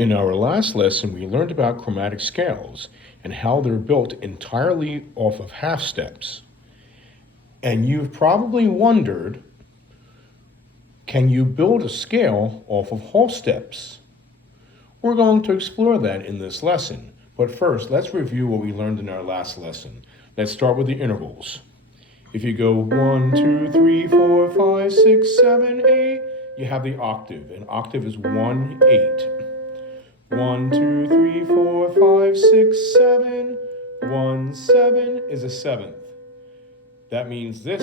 In our last lesson, we learned about chromatic scales and how they're built entirely off of half steps. And you've probably wondered, can you build a scale off of whole steps? We're going to explore that in this lesson. But first, let's review what we learned in our last lesson. Let's start with the intervals. If you go 1, 2, 3, 4, 5, 6, 7, 8, you have the octave. An octave is 1, 8. 1, 2, 3, 4, 5, 6, 7. 1, 7 is a seventh. That means this.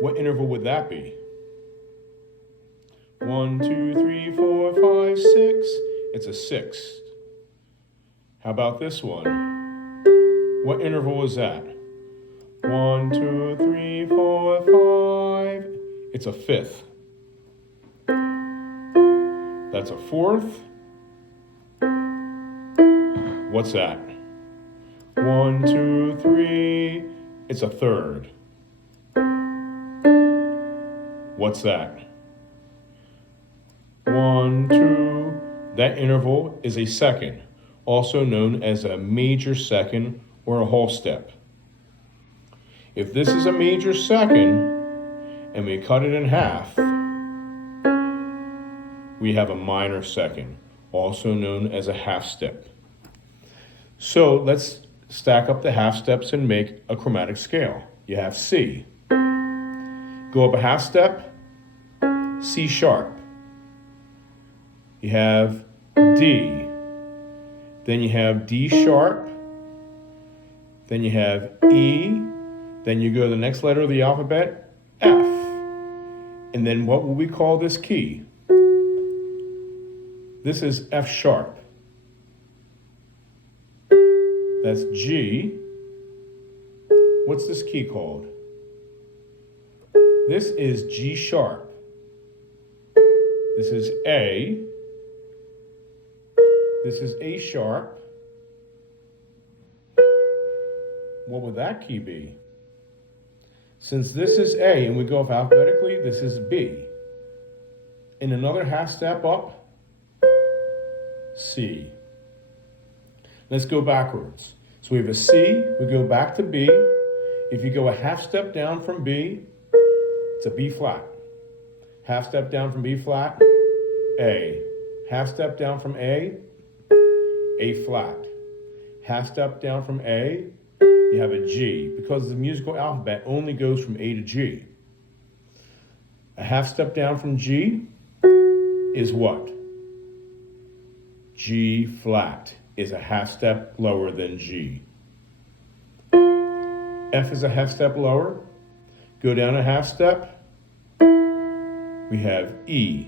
What interval would that be? 1, 2, 3, 4, 5, 6. It's a sixth. How about this one? What interval is that? 1, 2, 3, 4, 5. It's a fifth. That's a fourth. What's that? 1, 2, 3. It's a third. What's that? 1, 2. That interval is a second, also known as a major second or a whole step. If this is a major second and we cut it in half, we have a minor second, also known as a half step. So let's stack up the half steps and make a chromatic scale. You have C. Go up a half step, C sharp. You have D. Then you have D sharp. Then you have E. Then you go to the next letter of the alphabet, F. And then what will we call this key? This is F sharp. That's G. What's this key called? This is G sharp. This is A. This is A sharp. What would that key be? Since this is A and we go off alphabetically, this is B. In another half step up, C. Let's go backwards. So we have a C, we go back to B. If you go a half step down from B, it's a B flat. Half step down from B flat, A. Half step down from A flat. Half step down from A, you have a G, because the musical alphabet only goes from A to G. A half step down from G is what? G flat is a half step lower than G. F is a half step lower. Go down a half step. We have E.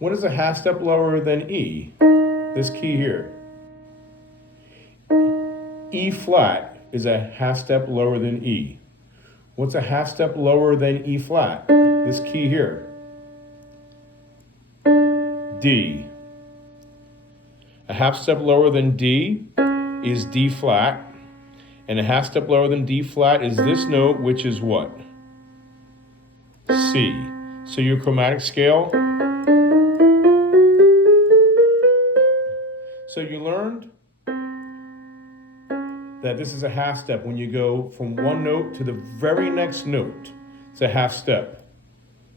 What is a half step lower than E? This key here. E flat is a half step lower than E. What's a half step lower than E flat? This key here. D. A half step lower than D is D flat. And a half step lower than D flat is this note, which is what? C. So your chromatic scale. So you learned that this is a half step. When you go from one note to the very next note, it's a half step.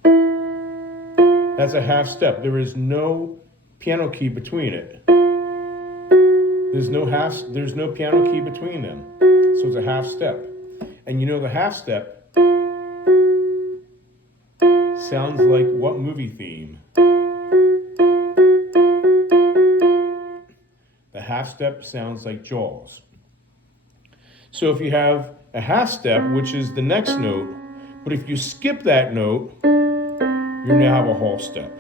That's a half step. There is no piano key between it. There's no piano key between them. So it's a half step. And you know the half step sounds like what movie theme? The half step sounds like Jaws. So if you have a half step, which is the next note, but if you skip that note, you now have a whole step.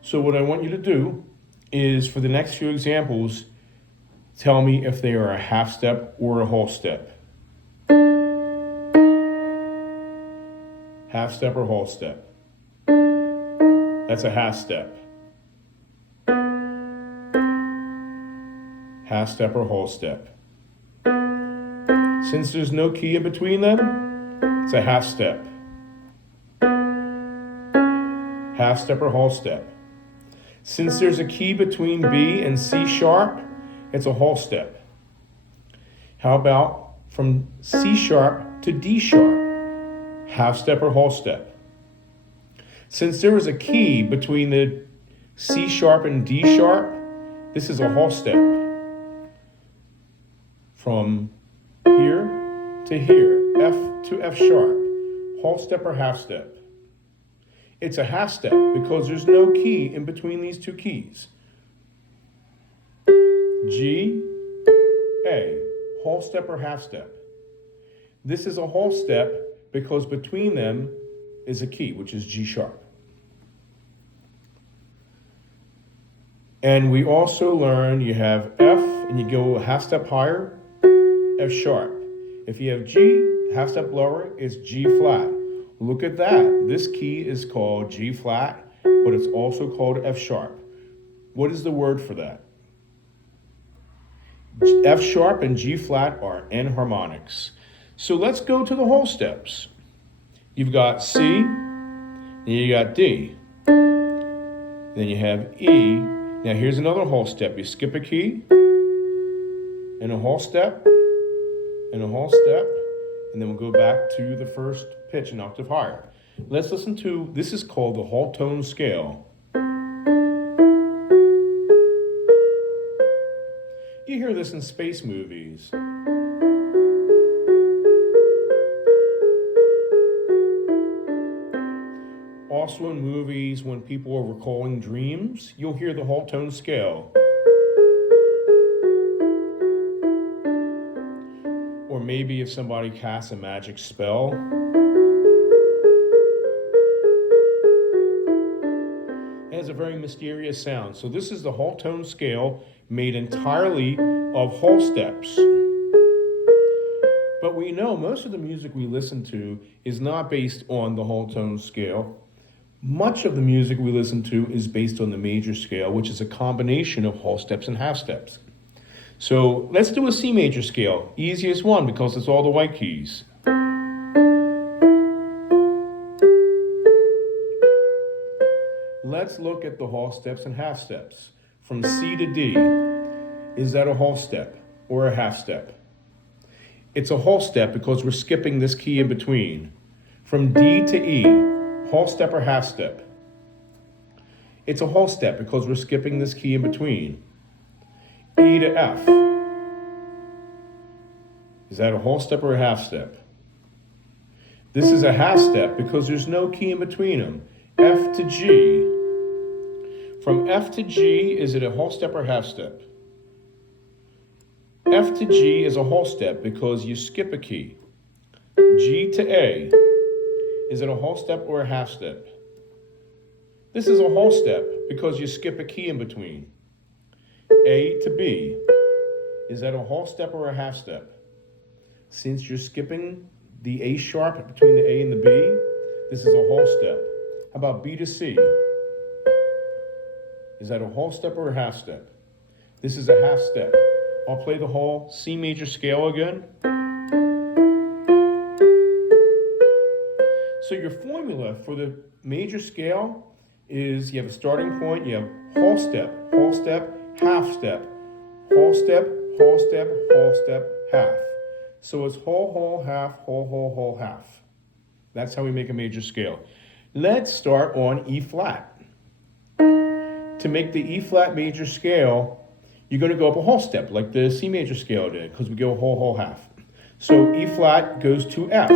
So what I want you to do is, for the next few examples, tell me if they are a half step or a whole step. Half step or whole step? That's a half step. Half step or whole step? Since there's no key in between them, it's a half step. Half step or whole step? Since there's a key between B and C sharp, it's a whole step. How about from C sharp to D sharp? Half step or whole step? Since there is a key between the C sharp and D sharp, this is a whole step. From here to here, F to F sharp, whole step or half step? It's a half step because there's no key in between these two keys. G, A, whole step or half step? This is a whole step because between them is a key, which is G sharp. And we also learned you have F and you go a half step higher, F sharp. If you have G, half step lower, it's G flat. Look at that. This key is called G flat, but it's also called F sharp. What is the word for that? F sharp and G flat are enharmonics. So let's go to the whole steps. You've got C, then you got D, then you have E. Now here's another whole step. You skip a key, and a whole step, and a whole step, and then we'll go back to the first pitch an octave higher. Let's listen to, this is called the whole tone scale. You hear this in space movies. Also in movies, when people are recalling dreams, you'll hear the whole tone scale. Or maybe if somebody casts a magic spell. It has a very mysterious sound. So this is the whole tone scale made entirely of whole steps. But we know most of the music we listen to is not based on the whole tone scale. Much of the music we listen to is based on the major scale, which is a combination of whole steps and half steps. So let's do a C major scale, easiest one because it's all the white keys. Let's look at the whole steps and half steps. From C to D, is that a whole step or a half step? It's a whole step because we're skipping this key in between. From D to E, whole step or half step? It's a whole step because we're skipping this key in between. E to F. Is that a whole step or a half step? This is a half step because there's no key in between them. F to G. From F to G, is it a whole step or half step? F to G is a whole step because you skip a key. G to A. Is it a whole step or a half step? This is a whole step because you skip a key in between. A to B. Is that a whole step or a half step? Since you're skipping the A sharp between the A and the B, this is a whole step. How about B to C? Is that a whole step or a half step? This is a half step. I'll play the whole C major scale again. So your formula for the major scale is you have a starting point, you have whole step, half step, whole step, whole step, whole step, half. So it's whole, half, whole, half. That's how we make a major scale. Let's start on E flat. To make the E flat major scale, you're going to go up a whole step like the C major scale did because we go whole, half. So E flat goes to F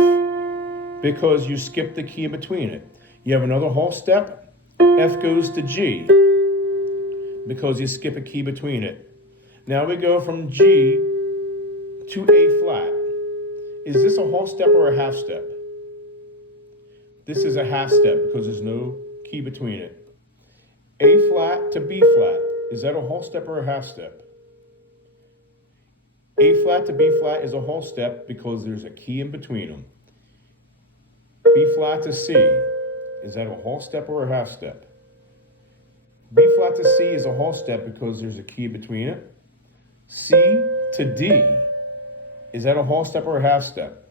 because you skip the key in between it. You have another whole step, F goes to G because you skip a key between it. Now we go from G to A flat. Is this a whole step or a half step? This is a half step because there's no key between it. A flat to B flat. Is that a whole step or a half step? A flat to B flat is a whole step because there's a key in between them. B flat to C. Is that a whole step or a half step? B flat to C is a whole step because there's a key between it. C to D. Is that a whole step or a half step?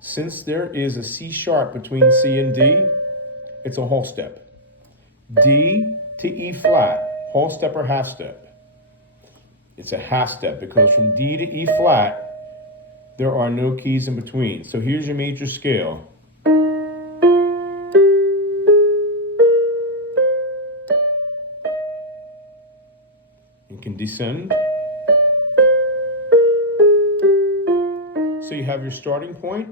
Since there is a C sharp between C and D, it's a whole step. D to E flat, whole step or half step? It's a half step because from D to E flat, there are no keys in between. So here's your major scale. You can descend. So you have your starting point,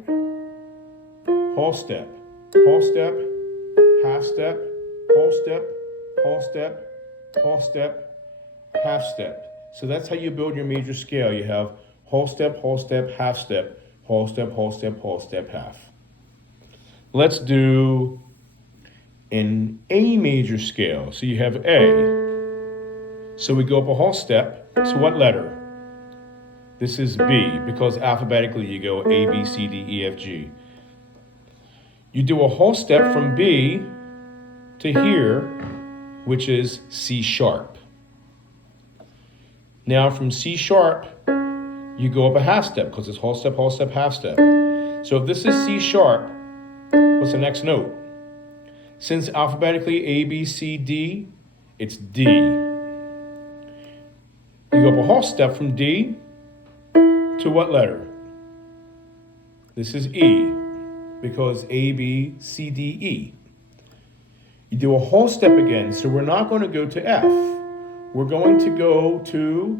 whole step, half step, whole step, whole step, whole step, half step. So that's how you build your major scale. You have whole step, half step, whole step, whole step, half. Let's do an A major scale. So you have A. So we go up a whole step to what letter? This is B, because alphabetically you go A, B, C, D, E, F, G. You do a whole step from B to here, which is C sharp. Now from C sharp, you go up a half step, because it's whole step, half step. So if this is C sharp, what's the next note? Since alphabetically A, B, C, D, it's D. You go up a whole step from D to what letter? This is E, because A, B, C, D, E. You do a whole step again, so we're not going to go to F. We're going to go to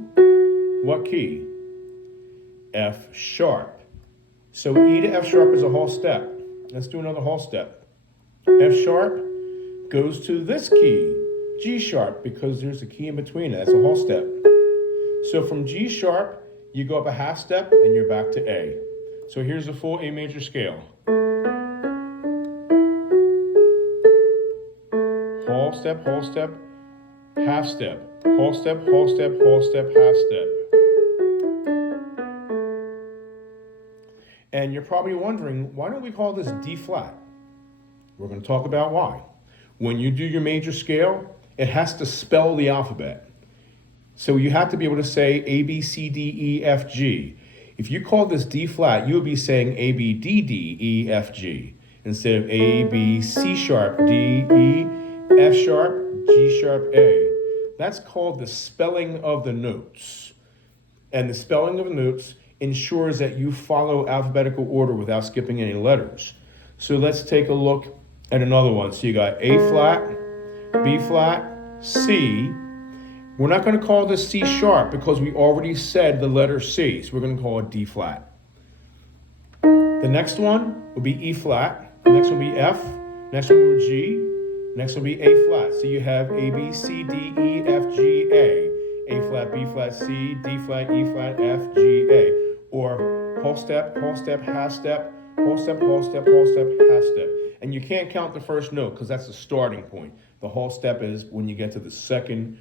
what key? F sharp. So E to F sharp is a whole step. Let's do another whole step. F sharp goes to this key, G sharp, because there's a key in between it. That's a whole step. So from G sharp, you go up a half step and you're back to A. So here's the full A major scale. Whole step, half step, whole step, half step. And you're probably wondering, why don't we call this D flat? We're going to talk about why. When you do your major scale, it has to spell the alphabet. So you have to be able to say A, B, C, D, E, F, G. If you call this D flat, you would be saying A, B, D, D, E, F, G. Instead of A, B, C sharp, D, E, F sharp, G sharp, A. That's called the spelling of the notes. And the spelling of the notes ensures that you follow alphabetical order without skipping any letters. So let's take a look at another one. So you got A flat, B flat, C. We're not going to call this C sharp because we already said the letter C, so we're going to call it D flat. The next one will be E flat, the next one will be F, next one will be G, next one will be A flat. So you have A, B, C, D, E, F, G, A flat, B flat, C, D flat, E flat, F, G, A. Or whole step, half step, whole step, half step. And you can't count the first note because that's the starting point. The whole step is when you get to the second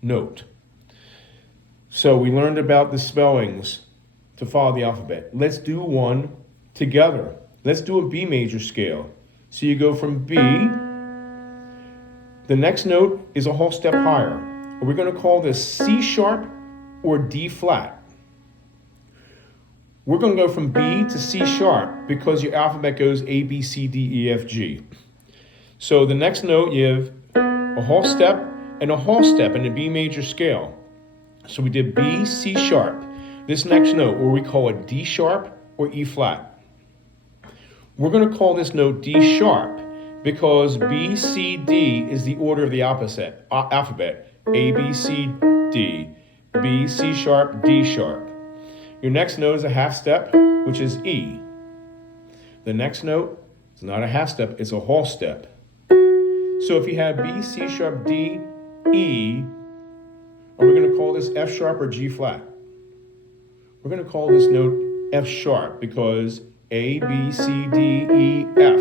note. So we learned about the spellings to follow the alphabet. Let's do one together. Let's do a B major scale. So you go from B, the next note is a whole step higher. We're going to call this C sharp or D flat. We're going to go from B to C sharp because your alphabet goes A, B, C, D, E, F, G. So the next note, you have a whole step and a whole step in the B major scale. So we did B, C sharp. This next note, or we call it D sharp or E flat. We're going to call this note D sharp because B, C, D is the order of the alphabet. A, B, C, D. B, C sharp, D sharp. Your next note is a half step, which is E. The next note is not a half step, it's a whole step. So if you have B, C sharp, D, E, are we going to call this F sharp or G flat? We're going to call this note F sharp because A, B, C, D, E, F.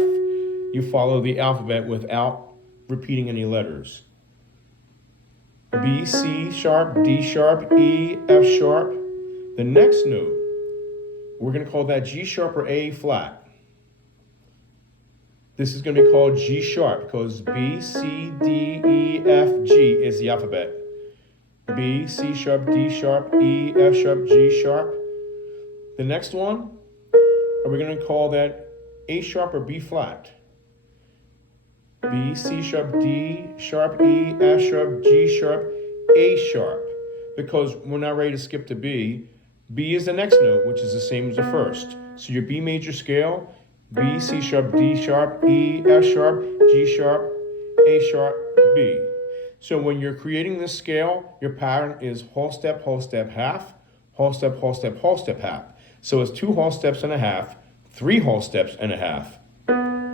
You follow the alphabet without repeating any letters. B, C sharp, D sharp, E, F sharp. The next note, we're going to call that G sharp or A flat. This is going to be called G sharp because B, C, D, E, F, G is the alphabet. B, C sharp, D sharp, E, F sharp, G sharp. The next one, are we going to call that A sharp or B flat? B, C sharp, D sharp, E, F sharp, G sharp, A sharp. Because we're not ready to skip to B. B is the next note, which is the same as the first. So your B major scale, B, C sharp, D sharp, E, F sharp, G sharp, A sharp, B. So when you're creating this scale, your pattern is whole step, half, whole step, whole step, whole step, half. So it's 2 whole steps and a half, 3 whole steps and a half.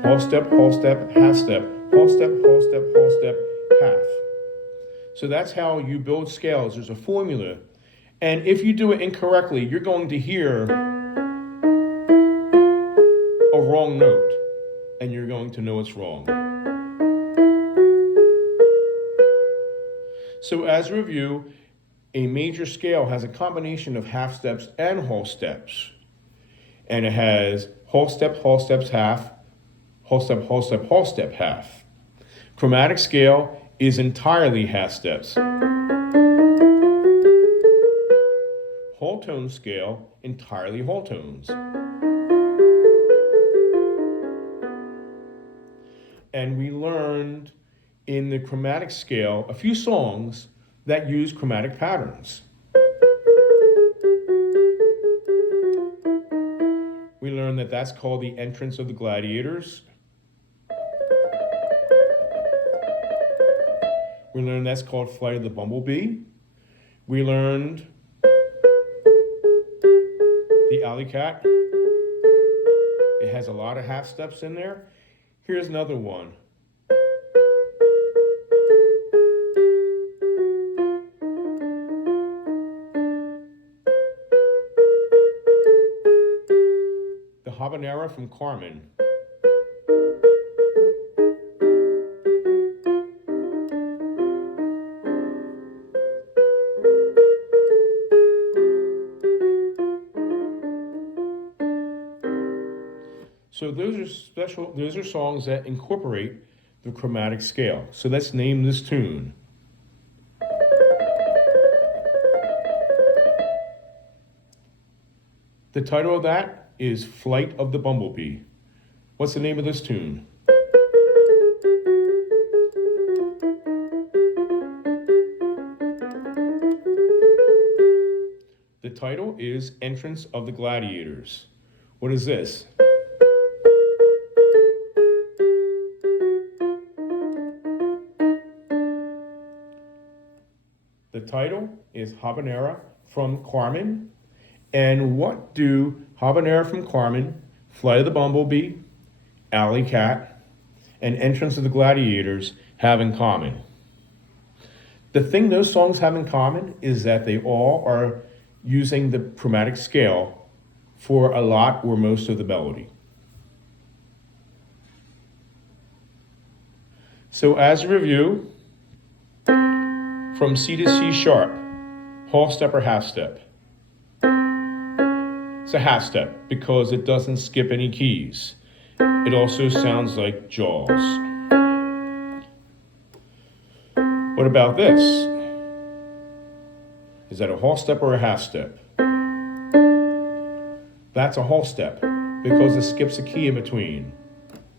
Whole step, half step, whole step, half. So that's how you build scales. There's a formula. And if you do it incorrectly, you're going to hear a wrong note, and you're going to know it's wrong. So as a review, a major scale has a combination of half steps and whole steps. And it has whole steps, half, whole step, half. Chromatic scale is entirely half steps. Whole tone scale, entirely whole tones. And we learned in the chromatic scale a few songs that use chromatic patterns. We learned that that's called the entrance of the gladiators. We learned that's called Flight of the Bumblebee. We learned the alley cat. It has a lot of half steps in there. Here's another one. The habanera from Carmen. So those are songs that incorporate the chromatic scale. So let's name this tune. The title of that is Flight of the Bumblebee. What's the name of this tune? The title is Entrance of the Gladiators. What is this? The title is Habanera from Carmen. And what do Habanera from Carmen, Flight of the Bumblebee, Alley Cat, and Entrance of the Gladiators have in common? The thing those songs have in common is that they all are using the chromatic scale for a lot or most of the melody. So as a review, from C to C sharp, whole step or half step. It's a half step because it doesn't skip any keys. It also sounds like Jaws. What about this? Is that a whole step or a half step? That's a whole step because it skips a key in between.